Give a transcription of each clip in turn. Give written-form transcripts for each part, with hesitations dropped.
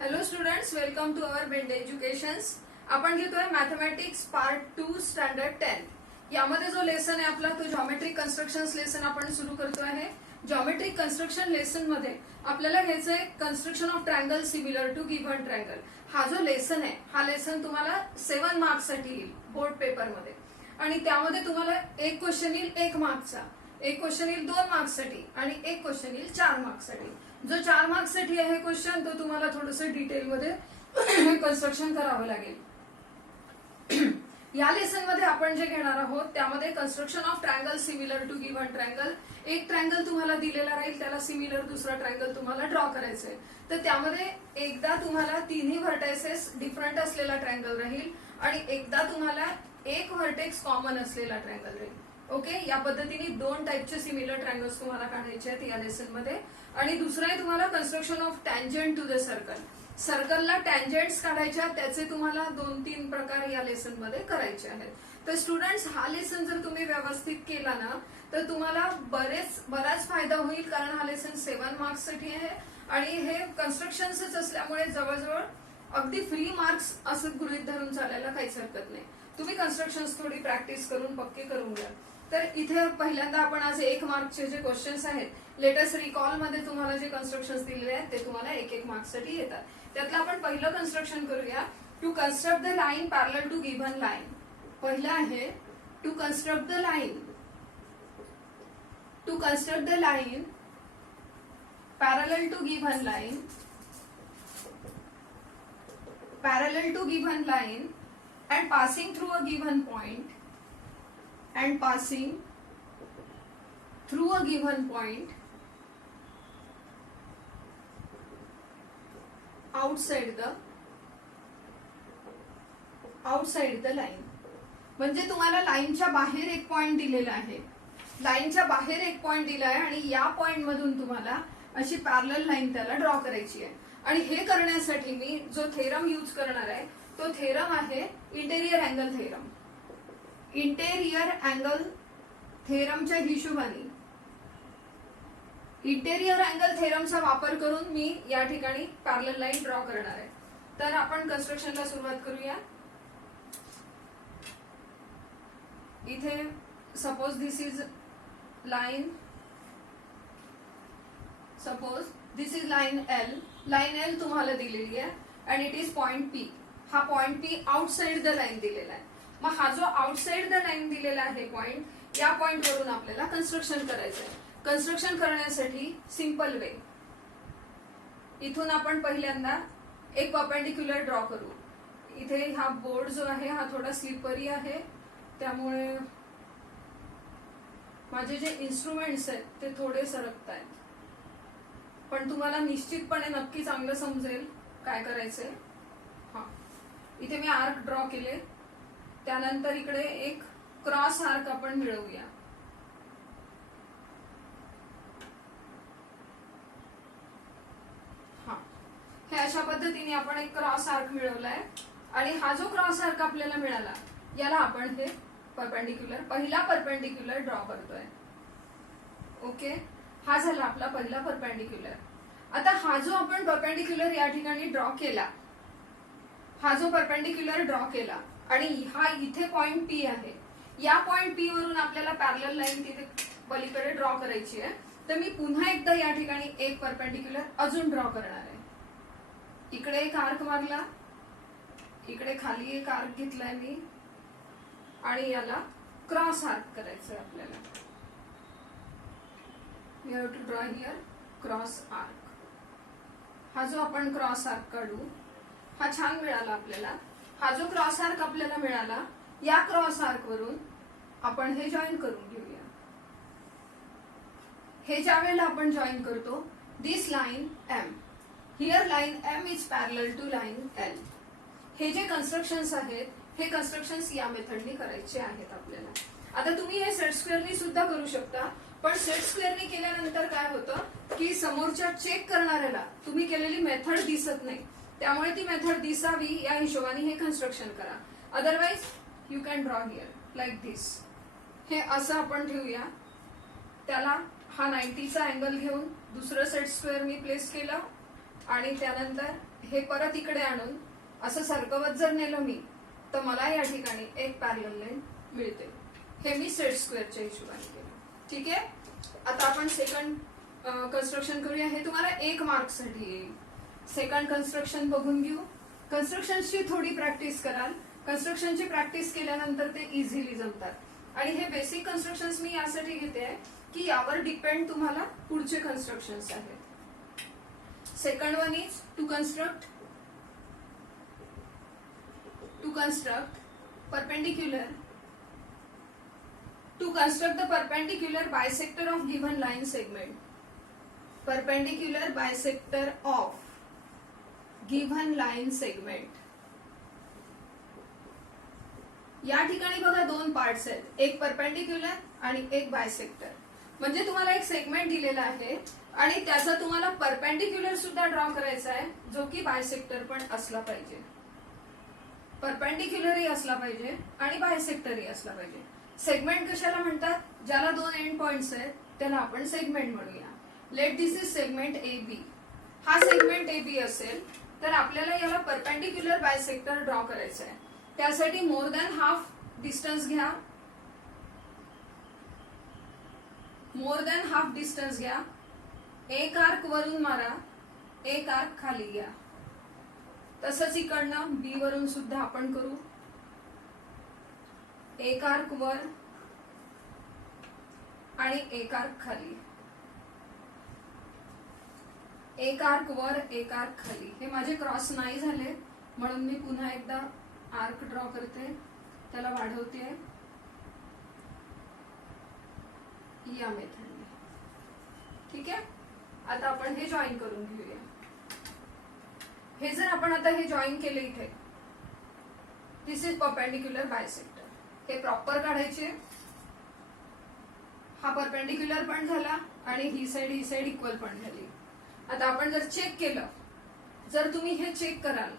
Hello students, welcome to our bend educations. आपण घेतोय mathematics part 2 standard 10. यामध्ये जो लेसन आहे आपला तो जॉमेट्रिक कन्स्ट्रक्शन्स लेसन आपण सुरू करतो आहे. जॉमेट्रिक कन्स्ट्रक्शन लेसन मध्ये आपल्याला घ्यायचं आहे construction of triangle similar to given triangle. हा जो लेसन आहे हा लेसन तुम्हाला 7 मार्क्स साठी येईल बोर्ड पेपर मध्ये, आणि त्यामध्ये तुम्हाला एक क्वेश्चन येईल 1 मार्क्सचा, एक क्वेश्चन येईल 2 मार्क्स साठी आणि एक क्वेश्चन येईल 4 मार्क्स साठी. जो 4 मार्क्स साठी आहे क्वेश्चन तो तुम्हाला थोडंसं डिटेल मध्ये कन्स्ट्रक्शन करावं लागेल. या लेसन मध्ये आपण जे घेणार आहोत त्यामध्ये construction of triangle similar to given triangle. एक ट्रायंगल तुम्हाला दिलेला राहील, त्याला सिमिलर दुसरा ट्रायंगल तुम्हाला ड्रॉ करायचं आहे. तर त्यामध्ये एकदा तुम्हाला तिन्ही व्हर्टायसेस डिफरंट असलेला ट्रायंगल राहील आणि एकदा तुम्हाला एक व्हर्टेक्स कॉमन असलेला ट्रायंगल राहील. ओके, या पद्धतीने 2 टाइपचे सिमिलर ट्रायंगल्स तुम्हाला काढायचे आहेत या लेसन मध्ये. आणि दुसरा आहे तुम्हाला construction of tangent to the circle. सर्कलला टँजंट्स काढायच्या, त्याचे तुम्हाला 2-3 प्रकार या लेसन मध्ये करायचे आहेत. तर स्टुडंट्स, हा लेसन जर तुम्ही व्यवस्थित केला ना तर तुम्हाला बराच फायदा होईल, कारण हा लेसन 7 मार्क्स साठी आहे आणि हे कन्स्ट्रक्शन्सच असल्यामुळे जवळजवळ अगदी फ्री मार्क्स असं गृहीत धरून चालायला काहीच हरकत नाही. तुम्ही कन्स्ट्रक्शन्स थोडी प्रॅक्टिस करून पक्के करून घ्या. तर इथे पहिल्यांदा आपण आज 1 मार्कचे जे क्वेश्चन्स आहेत, लेटेस्ट रिकॉल मध्ये तुम्हाला जे कन्स्ट्रक्शन्स दिलेले आहेत ते तुम्हाला 1 मार्क्स साठी येतात. त्यातलं आपण पहिलं कन्स्ट्रक्शन करूया, to construct the line parallel to given line. पहिलं आहे to construct the line, to construct the line parallel to given line, parallel to given line and passing through a given point, and passing through a given point outside the line. म्हणजे तुम्हाला लाईनच्या बाहेर एक point दिलेला आहे, लाईनच्या बाहेर एक पॉइंट दिला आहे आणि या पॉइंट मधून तुम्हाला अशी पॅरलल लाईन त्याला ड्रॉ करायची आहे. आणि हे करण्यासाठी मी जो थेरम यूज करणार आहे तो थेरम आहे interior angle theorem. Interior angle थेरमच्या हिशोबाने, इंटेरियर अँगल थेरमचा वापर करून मी या ठिकाणी पॅरलल लाईन ड्रॉ करणार आहे. तर आपण कन्स्ट्रक्शनला सुरुवात करूया. इथे suppose this is line, suppose this is line L. Line L तुम्हाला दिलेली आहे आणि इट इज पॉइंट पी. हा point P outside the line दिलेला आहे. मग हा जो आउटसाइड द लाईन दिलेला आहे पॉइंट, या पॉइंट वरून आपल्याला कन्स्ट्रक्शन करायचं आहे. कन्स्ट्रक्शन करण्यासाठी सिंपल वे, इथून आपण पहिल्यांदा एक परपेंडिक्युलर ड्रॉ करू. इथे हा बोर्ड जो आहे हा थोडा स्लिपरी आहे, त्यामुळे माझे जे इन्स्ट्रुमेंट्स आहेत ते थोडे सरकत आहेत, पण तुम्हाला निश्चितपणे नक्की चांगलं समजेल काय करायचंय. हा, इथे मी आर्क ड्रॉ केले, त्यानंतर इकडे एक क्रॉस आर्क आपण मिळवूया. हा, हे अशा पद्धतीने आपण एक क्रॉस आर्क मिळवलाय आणि हा जो क्रॉस आर्क आपल्याला मिळाला याला आपण हे परपेंडिक्युलर, पहिला परपेंडिक्युलर ड्रॉ करतोय. ओके, हा झाला आपला पहिला परपेंडिक्युलर. आता हा जो आपण परपेंडिक्युलर या ठिकाणी ड्रॉ केला, हा जो परपेंडिक्युलर ड्रॉ केला आणि हा इथे पॉइंट पी आहे, या पॉइंट पी वरून आपल्याला पॅरलल लाईन तिथे पलीकडे ड्रॉ करायची आहे. तर मी पुन्हा एकदा या ठिकाणी एक परपेंडिक्युलर अजून ड्रॉ करणार आहे. इकडे एक आर्क मारला, इकडे खाली एक आर्क घेतलाय मी आणि याला क्रॉस आर्क करायचंय आपल्याला. We have to draw here cross arc. हा जो आपण क्रॉस आर्क काढू, हा छान मिळाला आपल्याला. हा जो क्रॉस आर्क आपल्याला मिळाला, या क्रॉस आर्क वरून आपण हे जॉईन करून घेऊया. हे ज्या वेळेला आपण जॉईन करतो, this line M, here line M is parallel to line L. हे जे कन्स्ट्रक्शन्स आहेत हे कन्स्ट्रक्शन्स या मेथडनी करायचे आहेत आपल्याला. आता तुम्ही हे सेट स्क्वेअरनी सुद्धा करू शकता, पण सेट स्क्वेअरनी केल्यानंतर काय होतं की समोरच्या चेक करणाऱ्याला तुम्ही केलेली मेथड दिसत नाही, त्यामुळे ती मेथड दिसावी या हिशोबाने हे कन्स्ट्रक्शन करा. Otherwise you can draw here like this. हे असं आपण ठेवूया. त्याला हा 90चा अँगल घेऊन दुसरं सेट स्क्वेअर मी प्लेस केलं आणि त्यानंतर हे परत इकडे आणून असं सरकवत जर नेलं मी तर मला या ठिकाणी एक पॅरलल लाईन मिळते. हे मी सेट स्क्वेअरच्या हिशोबाने केलं. ठीक आहे. आता आपण सेकंड कन्स्ट्रक्शन करूया. हे तुम्हाला 1 मार्क साठी येईल. सेकंड कन्स्ट्रक्शन बघून घेऊ. कन्स्ट्रक्शनची थोडी प्रॅक्टिस कराल. कन्स्ट्रक्शनची प्रॅक्टिस केल्यानंतर ते इझिली जमतात. आणि हे बेसिक कन्स्ट्रक्शन्स मी यासाठी घेते की यावर डिपेंड तुम्हाला पुढचे कन्स्ट्रक्शन्स आहेत. Second one is to construct perpendicular to construct the perpendicular bisector of given line segment. Perpendicular bisector of given line segment. या ठिकाणी बघा 2 पार्ट्स आहेत. एक परपेंडिक्युलर आणि एक बायसेक्टर. म्हणजे तुम्हाला एक सेगमेंट दिलेला आहे आणि त्याचा तुम्हाला परपेंडिक्युलर सुद्धा ड्रॉ करायचा आहे जो की बायसेक्टर पण असला पाहिजे. परपेंडिक्युलरही असला पाहिजे आणि बायसेक्टरही असला पाहिजे. सेगमेंट कशाला म्हणतात? ज्याला 2 एंड पॉइंट्स आहेत त्याला आपण सेगमेंट म्हणूया. Let this is segment A B. हा सेगमेंट ए बी असेल तर आपल्याला याला परपेंडिक्युलर बायसेक्टर ड्रॉ करायचं आहे. त्यासाठी मोर दॅन हाफ डिस्टन्स घ्या. मोर दॅन हाफ डिस्टन्स घ्या. एक आर्क वरून मारा, एक आर्क खाली घ्या. तसंच इकडनं बी वरून सुद्धा आपण करू. एक आर्क वर आणि एक आर्क खाली. एक आर्क वर, एक आर्क खाली. हे माझे क्रॉस नाही झाले म्हणून मी पुन्हा एकदा आर्क ड्रॉ करते. त्याला वाढवते या मेथडने. ठीक आहे. आता आपण हे जॉईन करून घेऊया. हे जर आपण आता हे जॉईन केले इथे, दिस इज परपेंडिक्युलर बायसेक्टर. हे प्रॉपर काढायचे. हा परपेंडिक्युलर पण झाला आणि ही साइड इक्वल पण झाली. आता आपण जर चेक केलं, जर तुम्ही हे चेक कराल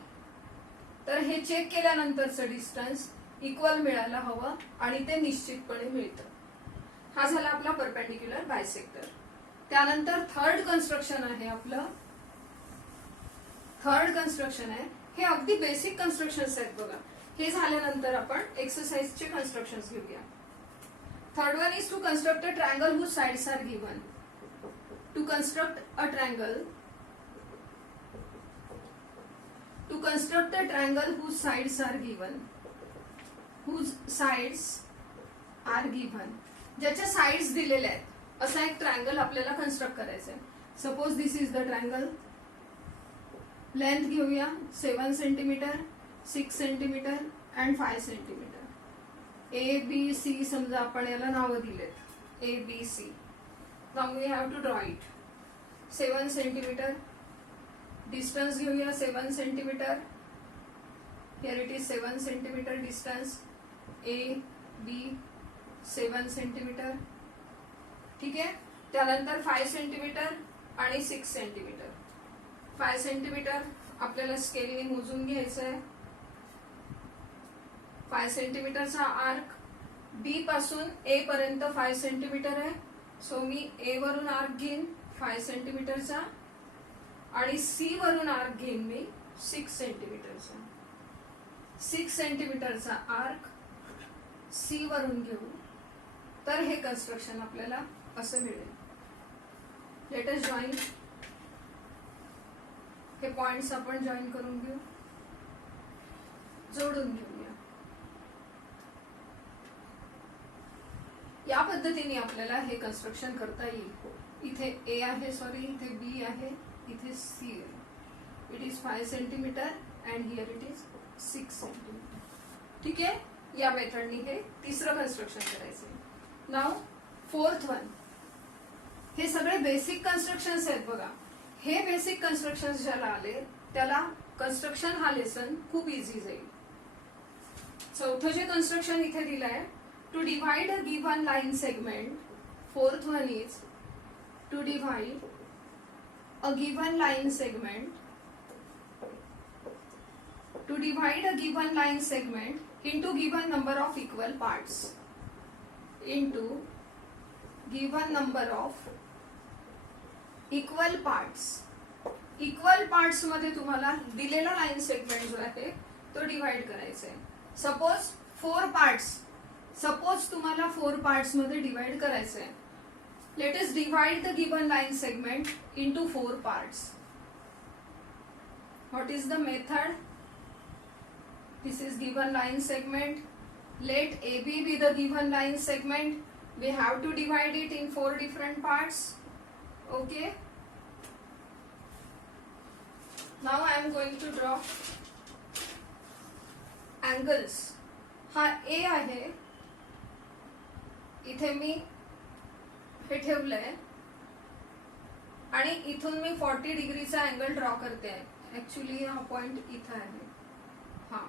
तर हे चेक केल्यानंतरचं डिस्टन्स इक्वल मिळायला हवं आणि ते निश्चितपणे मिळतं. हा झाला आपला परपेंडिक्युलर बायसेक्टर. त्यानंतर थर्ड कन्स्ट्रक्शन आहे आपलं. थर्ड कन्स्ट्रक्शन आहे. हे अगदी बेसिक कन्स्ट्रक्शन्स आहेत बघा. हे झाल्यानंतर आपण एक्सरसाइजचे कन्स्ट्रक्शन्स घेऊया. Third one is to construct a triangle whose sides are given. To construct a triangle whose sides are given. Whose sides are given. ज्याच्या साइड्स दिलेल्या आहेत असा एक ट्रायंगल आपल्याला कन्स्ट्रक्ट करायचा आहे. Suppose this is the triangle. Length घेऊया 7 centimetre, 6 centimetre and 5 centimetre. A B C समजा आपण याला नावं दिलेत. A B C. Now we have to draw it. 7 centimetre. Distance घेऊया 7 centimetre. Here it is 7 centimetre distance. A B 7 centimetre. ठीक आहे. त्यानंतर 5 सेंटीमीटर आणि 6 सेंटीमीटर. 5 सेंटीमीटर आपल्याला स्केलने मोजून घ्यायचं आहे. 5 सेंटीमीटरचा आर्क बी पासून ए पर्यंत 5 सेंटीमीटर आहे. सो मी ए वरून आर्क घेईन 5 सेंटीमीटरचा आणि सी वरून आर्क घेईन मी 6 सेंटीमीटरचा. 6 सेंटीमीटरचा आर्क सी वरून घेऊ तर हे कन्स्ट्रक्शन आपल्याला असं मिळेल. Let us join. हे पॉइंट्स आपण जॉईन करून घेऊ, जोडून घेऊया. या पद्धतीने आपल्याला हे कन्स्ट्रक्शन करता येईल. इथे ए आहे, सॉरी इथे बी आहे, इथे सी आहे. It is 5 centimetre and here it is 6 centimetre. ठीक आहे. या मेथडनी हे तिसरं कन्स्ट्रक्शन करायचं. Now fourth one. हे सगळे बेसिक कन्स्ट्रक्शन्स आहेत बघा. हे बेसिक कन्स्ट्रक्शन ज्याला आले त्याला कन्स्ट्रक्शन हा लेसन खूप इझी जाईल. चौथं जे कन्स्ट्रक्शन इथे दिलंय, to divide a given line segment. Fourth one is to divide a given line segment. To divide a given line segment into given number of equal parts. Into given number of equal parts. Equal parts मध्ये तुम्हाला दिलेला line segment जो आहे तो divide करायचा आहे. Suppose तुम्हाला 4 parts मध्ये डिव्हाइड करायचं आहे. Let us divide the given line segment into 4 parts. What is the method? This is given line segment. Let AB be the given line segment. We have to divide it in 4 different parts. Okay. Now I am going to draw angles. हा A आहे. इथे मी हे ठेवलंय आणि इथून मी 40 डिग्रीचा angle draw करते आहे. ऍक्च्युली हा पॉइंट इथं आहे. हा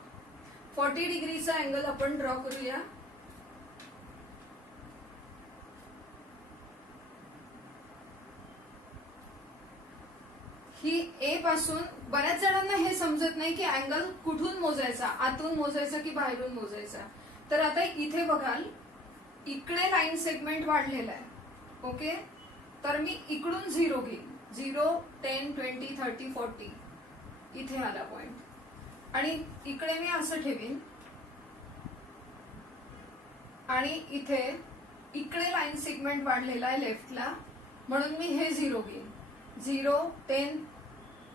40 डिग्रीचा अँगल आपण ड्रॉ करूया. ही ए पासून बऱ्याच जणांना हे समजत नाही की अँगल कुठून मोजायचा, आतून मोजायचा की बाहेरून मोजायचा. तर आता इथे बघाल इकडे लाईन सेगमेंट वाढलेला आहे. ओके, तर मी इकडून 0 घेईन. 0, 10, 20, 30, 40 इथे आला पॉइंट आणि इकडे मी असं ठेवीन आणि इकडे लाईन सेगमेंट वाढलेला आहे लेफ्टला, म्हणून मी हे 0 घेईन. 0, 10,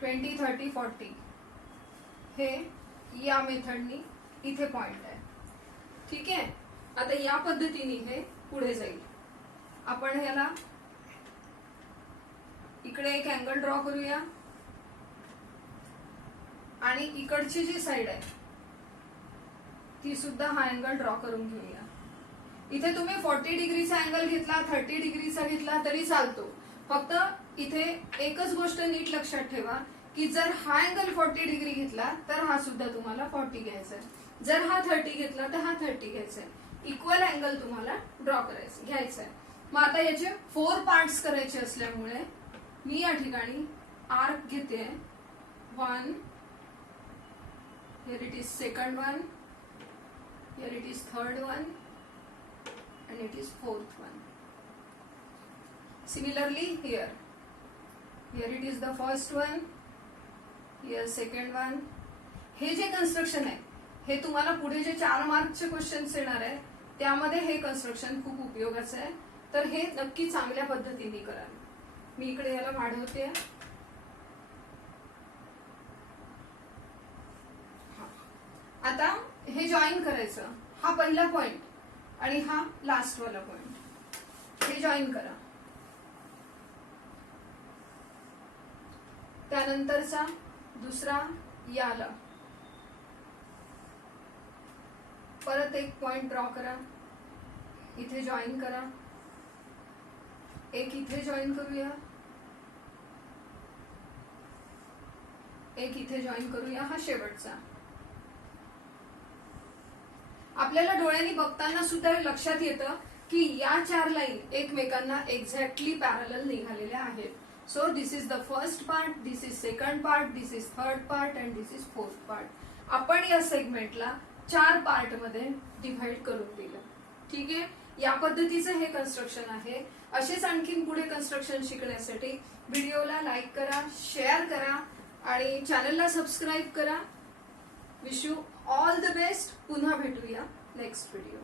20, 30, 40 हे या मेथडनी इथे पॉइंट आहे. ठीक आहे. आता या पद्धतीने हे पुढे जाईल. आपण ह्याला इकडे एक अँगल ड्रॉ करूया आणि इकडची जी साइड आहे ती सुद्धा हा अँगल ड्रॉ करून घेऊया. इथे तुम्ही 40 डिग्रीचा अँगल घेतला, 30 डिग्रीचा घेतला तरी चालतो. फक्त इथे एकच गोष्ट नीट लक्षात ठेवा की जर हा अँगल 40 डिग्री घेतला तर हा सुद्धा तुम्हाला 40 घ्यायचा आहे. जर हा 30 घेतला तर हा 30 घ्यायचा आहे. इक्वल अँगल तुम्हाला ड्रॉ घ्यायचा आहे. मग आता याचे 4 पार्ट्स करायचे असल्यामुळे मी या ठिकाणी आर्क घेते. 1, here it is second one, here it is third one, and it is fourth one. Similarly here it is the first one, here second one. हे जे कन्स्ट्रक्शन आहे हे तुम्हाला पुढे जे 4 मार्कचे क्वेश्चन्स येणार आहे त्यामध्ये हे कन्स्ट्रक्शन खूप उपयोगाचं आहे. तर हे नक्की चांगल्या पद्धतीने करा. मी इकडे याला वाढवते. आता हे जॉईन करायचं. हा पहिला पॉइंट आणि हा लास्ट वाला पॉइंट हे जॉईन करा. त्यानंतरचा दुसरा याला परत एक पॉइंट ड्रॉ करा. इथे जॉईन करा. एक इथे जॉईन करूया, एक इथे जॉईन करूया. हा शेवटचा. आपल्याला डोळ्यांनी बघताना सुद्धा लक्षात येतं की या 4 लाईन एकमेकांना एक्झॅक्टली पॅरलल निघालेल्या आहेत. So this is the first part, this is second part, this is third part and this is fourth part. आपण या सेगमेंटला 4 पार्ट मध्ये डिव्हाइड करून दिलं. ठीक आहे. या पद्धतीचं हे कन्स्ट्रक्शन आहे. असेच आणखीन पुढे कन्स्ट्रक्शन शिकण्यासाठी व्हिडिओला लाईक करा, शेअर करा आणि चॅनलला सबस्क्राईब करा. Wish you all the best. पुन्हा भेटूया नेक्स्ट व्हिडिओ.